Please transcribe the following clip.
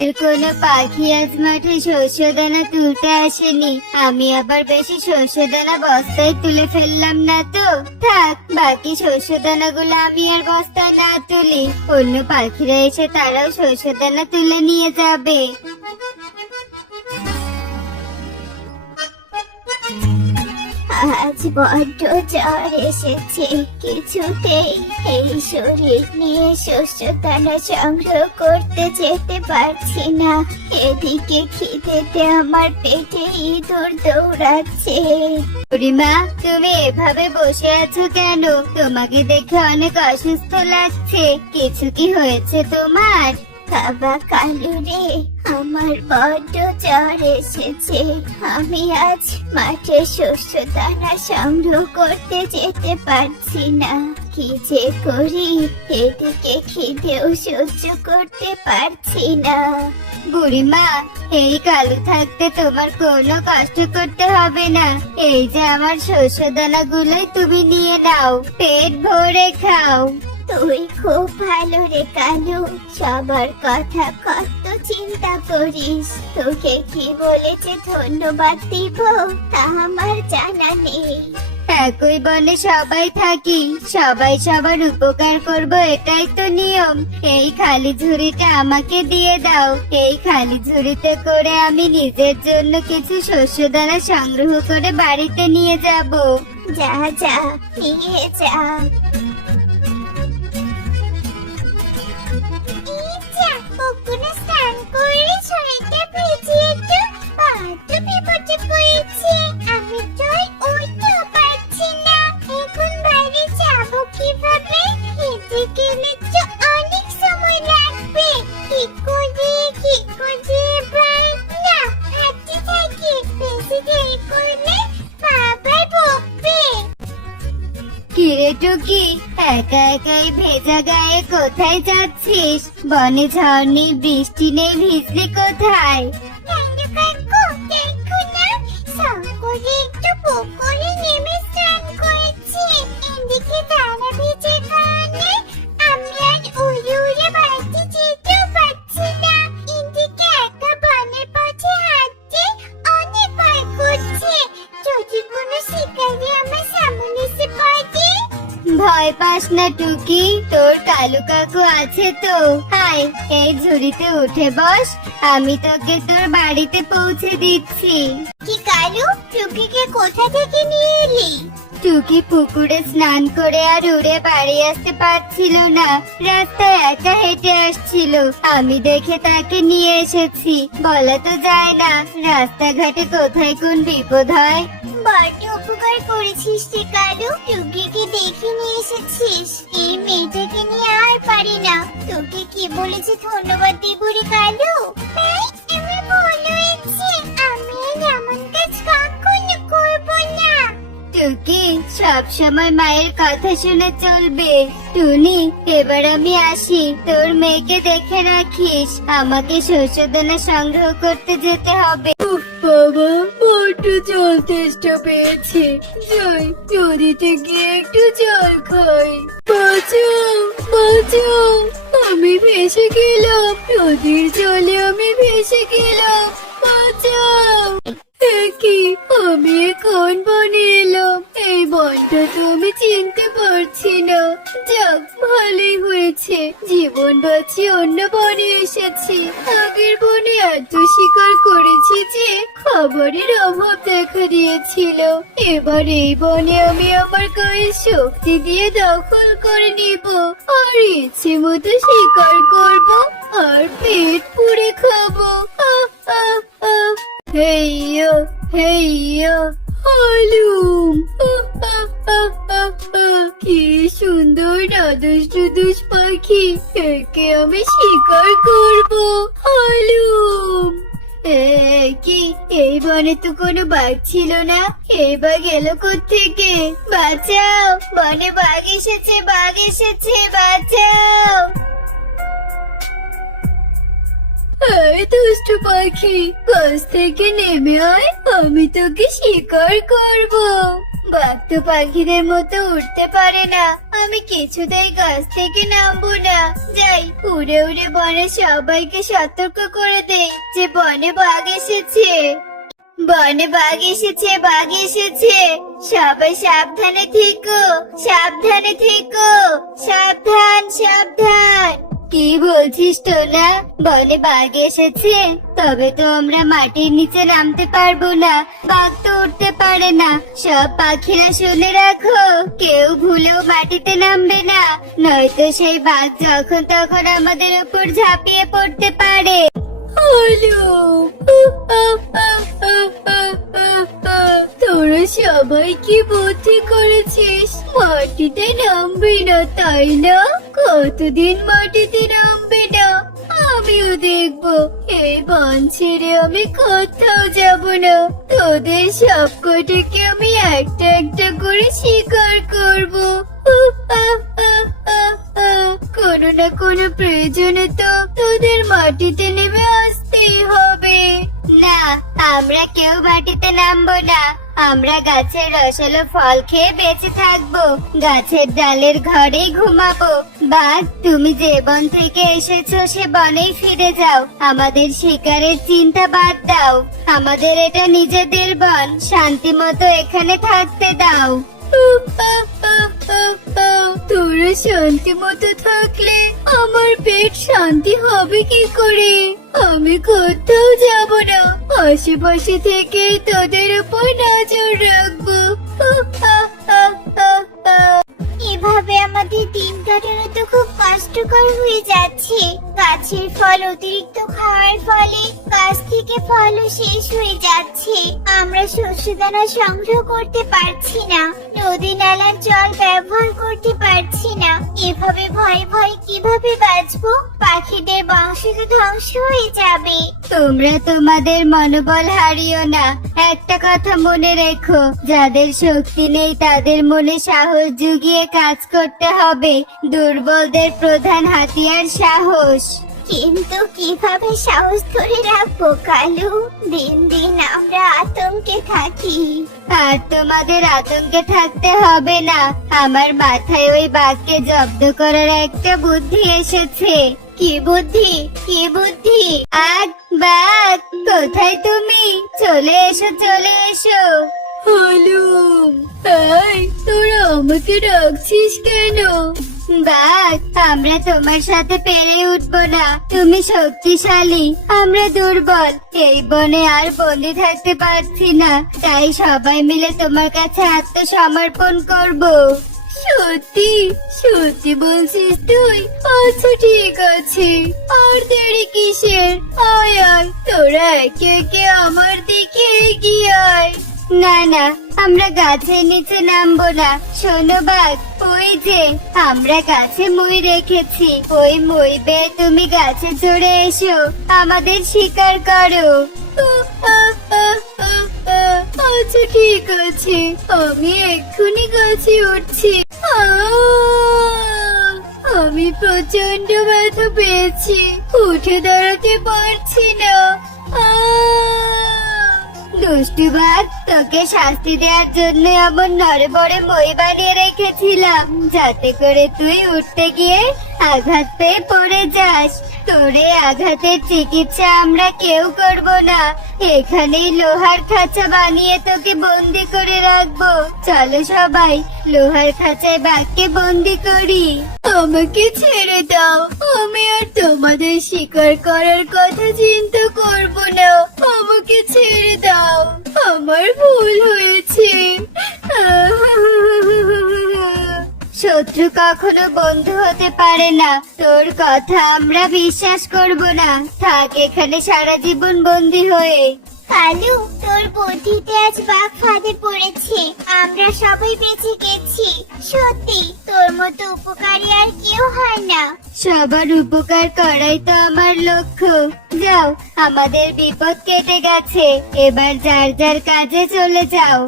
কোনো পাখি আজ মাঠে শস্য দানা তুলতে আসেনি। আমি আবার বেশি শস্য দানা বস্তায় তুলে ফেললাম না তো। থাক, বাকি শস্য দানাগুলো আমি আর বস্তায় না তুলি, অন্য পাখিরা এসে তারাও শস্য দানা তুলে নিয়ে যাবে। আজ বড্ড জ্বর এসেছে, কিছুতেই এই শরীর নিয়ে শস্য দানা সংগ্রহ করতে যেতে পারছি না। এদিকে খিদেতে আমার পেটে ইঁদুর দৌড়াচ্ছে। বুড়িমা, তুমি এভাবে বসে আছো কেন? তোমাকে দেখে অনেক অসুস্থ লাগছে, কিছু কি হয়েছে তোমার? বাবা কালু রে, আমার বড্ড জ্বর এসেছে। আমি আজ মাঠে শস্য দানা সংগ্রহ করতে যেতে পারছি না। কি যে করি, এদিকে খিদেও সহ্য করতে পারছি না। বুড়িমা, এই কালু থাকতে তোমার কোনো কষ্ট করতে হবে না। এই যে আমার শস্য দানা গুলোই তুমি নিয়ে নাও, পেট ভরে খাও। তুই খুব ভালো রে কালু, সবার কথা কত চিন্তা করিস। তোকে কি বলেছে ধন্যবাদ দিব তা আমার জানা নেই। একই বনে সবাই থাকি, সবাই সবার উপকার করব, এটাই তো নিয়ম। এই খালি ঝুড়িটা আমাকে দিয়ে দাও। এই খালি ঝুড়িতে করে আমি নিজের জন্য কিছু শস্য দানা সংগ্রহ করে বাড়িতে নিয়ে যাব। যা যা, নিয়ে যা। পুকুরে স্নান করে শরীরটা ভিজিয়ে তো বড্ড বিপদে পড়েছি। আমি তো আর উঠতেও পারছি না। এখন বাইরে যাবো কিভাবে? হেঁটে গেলে তো অনেক সময় লাগবে। কি করে এবার? না, হাঁটতে থাকি, বেশি দেরি করলে বাবা বকবে। কিরে টুকি, একা একাই ভেজা গায়ে কোথায় যাচ্ছিস? বনে ঝড় নেই, বৃষ্টি নেই, ভিজলি কোথায়? একটু পুকুরে নেমে স্নান করেছি। এদিকে দানা ভিজে কারণে আমি আর উড়ে উড়ে বাড়িতে যেতেও পারছি না। এদিকে একা বনের পথে হাঁটতে অনেক ভয় করছে। যদি কোনো শিকারি আমার সামনে এসে পড়ে। ভয় পাস না টুকি, তোর কালু কাকু আছে তো। হাই, এই ঝুড়িতে উঠে বস, আমি তোকে তোর বাড়িতে পৌঁছে দিচ্ছি। কি কালু, টুকিকে কোথা থেকে নিয়ে এলি? টুকি পুকুরে স্নান করে আর উড়ে বাড়ি আসতে পারছিল না, রাস্তায় একা হেঁটে আসছিল। আমি দেখে তাকে নিয়ে এসেছি। বলা তো যায় না রাস্তাঘাটে কোথায় কোন বিপদ হয়। বড্ড উপকার করেছিস রে কালু, টুকিকে দেখে নিয়ে এসেছিস। এই মেয়েটাকে নিয়ে আর পারি না। তোকে কি বলেছে ধন্যবাদ দিব রে কালু? আমি বলেছি আমি এমন কাজ কখনো করব না। টুকি, সব সময় মায়ের কথা শুনে চলবে। টুনি, এবার আমি আসি, তোর মেয়েকে দেখে রাখিস। আমাকে শস্য দানা সংগ্রহ করতে যেতে হবে। বাবা, বড্ড জল তেষ্টা পেয়েছে। যাই, নদীতে গিয়ে একটু জল খাই। বাঁচাও, বাঁচাও, আমি ভেসে গেলাম। নদীর জলে আমি ভেসে গেলাম, বাঁচাও। কি, আমি এখন বনে এলাম। এই বনটা তো আমি চিনতে পারছি না। যাক, ভালোই হয়েছে, জীবন বাঁচিয়ে অন্য বনে এসেছি। আগের বনে এত শিকার করেছি যে খাবারের অভাব দেখা দিয়েছিল। এবার এই বনে আমি আমার গায়ের শক্তি দিয়ে দখল করে নিব, আর ইচ্ছে মতো শিকার করব, আর পেট পুড়ে খাবো। আহ আহ আহ। হেইয়া হেইয়া হালুম, কি সুন্দর নাদুস নুদুস পাখি, একে আমি শিকার করব। হালুম। কি, এই বনে তো কোনো বাঘ ছিল না, এই বাঘ এলো কোত্থেকে? বাঁচাও, বনে বাঘ এসেছে, বাঘ এসেছে, বাঁচাও। এই দুষ্টু পাখি, গাছ থেকে নেমে আয়, আমি তোকে শিকার করব। বাঘ তো পাখিদের মতো উঠতে পারে না, আমি কিছুতেই গাছ থেকে নামবো না। যাই, উড়ে উড়ে বনে সবাইকে সতর্ক করে দেই যে বনে বাঘ এসেছে। বনে বাঘ এসেছে, বাঘ এসেছে, সবাই সাবধানে থেকো, সাবধানে থেকো, সাবধান সাবধান। কি বলছিস টোনা, বনে বাঘ এসেছে? তবে তো আমরা মাটির নিচে নামতে পারবো না, বাঘ তো উঠতে পারে না। সব পাখিরা শুনে রাখো, কেউ ভুলেও মাটিতে নামবে না, নয়তো সেই বাঘ যখন তখন আমাদের উপর ঝাঁপিয়ে পড়তে পারে। হলো, তোরা সবাই কি বুদ্ধি করেছিস? মাটিতে নামবি না তাই না? কতদিন মাটিতে নামবে না? আমিও দেখবো। এই বন ছেড়ে আমি কোথাও যাব না। তোদের সবকটাকে আমি একটা একটা করে শিকার করবো। কোনো না কোনো প্রয়োজনে তো তোদের মাটিতে নেমে আসতেই হবে। না, আমরা কেউ মাটিতে নামবো না, আমরা গাছের রসালো ফল খেয়ে বেঁচে থাকবো, গাছের ডালের ঘরেই ঘুমাবো। বাঘ, তুমি যে বন থেকে এসেছো সে বনেই ফিরে যাও, আমাদের শিকারের চিন্তা বাদ দাও। আমাদের এটা নিজেদের বন, শান্তি মতো এখানে থাকতে দাও। তোরা শান্তি মতো থাকলে আমার পেট শান্তি হবে কি করে? আমি কোথাও যাব না, আশেপাশে থেকে তোদের উপর নজর রাখবো। এভাবে আমাদের দিন কাটানো তো খুব কষ্টকর হয়ে যাচ্ছে। গাছের ফল অতিরিক্ত খাওয়ার ফলে গাছ থেকে ফলও শেষ হয়ে যাচ্ছে। আমরা শস্যদানা সংগ্রহ করতে পারছি না, নদী নালার জল ব্যবহার করতে পারছি না। এভাবে ভয়ে ভয়ে কিভাবে বাঁচবো? পাখিদের বংশ তো ধ্বংস হয়ে যাবে। তোমরা তোমাদের মনোবল হারিও না, একটা কথা মনে রেখো, যাদের শক্তি নেই তাদের মনে সাহস জুগিয়ে কাজ করতে হবে। দুর্বলদের প্রধান হাতিয়ার সাহস। কিন্তু কিভাবে সাহস ধরে রাখবো কালু? দিন দিন আমরা আতঙ্কে থাকি। আর তোমাদের আতঙ্কে থাকতে হবে না, আমার মাথায় ওই বাঘকে জব্দ করার একটা বুদ্ধি এসেছে। কি বুদ্ধি? কি বুদ্ধি? আগ বাঘ, কোথায় তুমি? চলে এসো, চলে এসো। হলুম, এই তোরা আমাকে ডাকছিস কেন? বাঘ, আমরা তোমার সাথে পেরে উঠবো না, তুমি শক্তিশালী, আমরা দুর্বল। এই বনে আর বন্দি থাকতে পারছি না, তাই সবাই মিলে তোমার কাছে আত্মসমর্পণ করব। সত্যি সত্যি বলছিস তুই? আচ্ছা ঠিক আছে, আর দেরি কিসের? আয় আয়, তোরা একে একে আমার দিকে এগিয়ে আয়। না না, আমরা গাছের নিচে নামবো না। শোনো বাঘ, ওই যে আমরা গাছে মই রেখেছি, ওই মই বেয়ে তুমি গাছে চড়ে এসো, আমাদের শিকার করো। আচ্ছা ঠিক আছে, আমি এক্ষুনি গাছে উঠছি। আমি প্রচন্ড ব্যথা পেয়েছি, উঠে দাঁড়াতে পারছি না। দুষ্টু বাঘ, তোকে শাস্তি দেওয়ার জন্য এমন নড়বড়ে মই বানিয়ে রেখেছিলাম, যাতে করে তুই উঠতে গিয়ে আঘাত পেয়ে পড়ে যাস। তোরে আঘাতের চিকিৎসা আমরা কেউ করব না, এখানেই লোহার খাঁচা বানিয়ে তোকে বন্দি করে রাখবো। চলো সবাই লোহার খাঁচায় বাঘকে বন্দি করি। আমাকে ছেড়ে দাও, আমি আর তোমাদের শিকার করার কথা চিন্তা করব না। আমাকে ছেড়ে দাও, আমার ভুল হয়েছে। শত্রু কখনো বন্ধু হতে পারে না, তোর কথা আমরা বিশ্বাস করব না। থাক এখানে সারা জীবন বন্দি হয়ে। কালু, তোর বুদ্ধিতে আজ বাঘ ফাঁদে পড়েছে, আমরা সবাই বেঁচে গেছি। সত্যি তোর মতো উপকারী আর কেউ হয় না। সবার উপকার করাই তো আমার লক্ষ্য। যাও, আমাদের বিপদ কেটে গেছে, এবার যার যার কাজে চলে যাও।